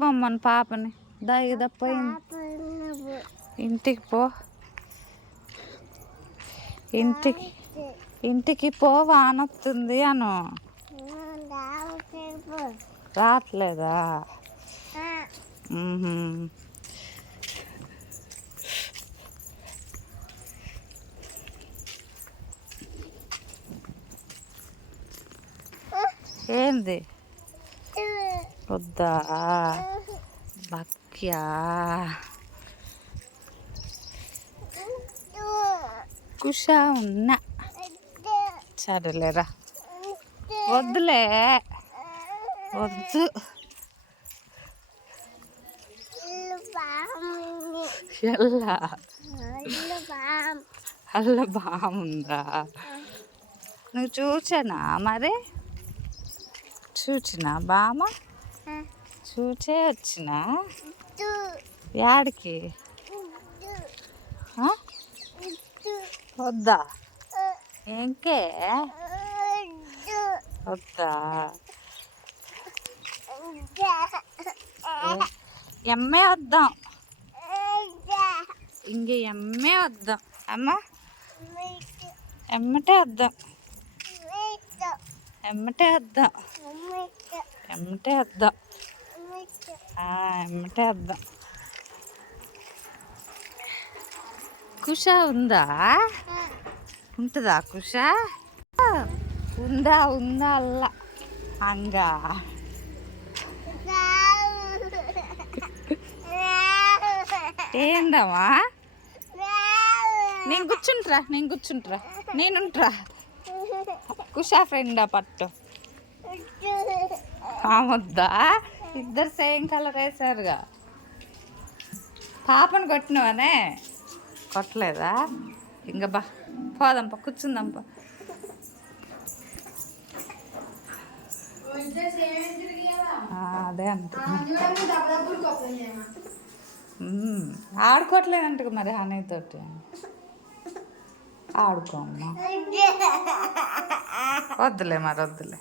బొమ్మను పాపని పోయింది. ఇంటికి పో, ఇంటికి పో, వానొస్తుంది అను. రావట్లేదా? ఏంది వద్దా? బక్యా కుషా ఉన్నా. సరేలేరా, వద్దులే, వద్దు. ఎల్లా అల్ల బాగుందా? నువ్వు చూచానా మరి? చూచినా బామ? చూచే వచ్చినా? యాడికి? వద్దా? ఇంకే వద్దా? ఎమ్మే వద్దాం, ఇంక ఎమ్మే వద్దాం అమ్మ, ఎమ్మటే వద్దాం, ఎమ్మటే వద్దాం, ఎమ్మటే వద్దాం, ఎమ్మటే వద్దాం. కుష ఉందా? ఉంటుందా కుష? ఉందా? ఉందా? అల్లా అంగా ఏందమ్మా? నేను కూర్చుంట్రా, నేనుంట్రా. కుషా ఫ్రెండా పట్టు. వద్దా? ఇద్దరు సేమ్ కలర్ వేసారుగా. పాపను కొట్టినవనే? కొట్టలేదా? ఇంక బా పోదాంపా, కూర్చుందాంపా. అదే అంత ఆడుకోవట్లేదంట మరి హనీతోటి. ఆడుకోమ్మా. వద్దులే మరి, వద్దులే.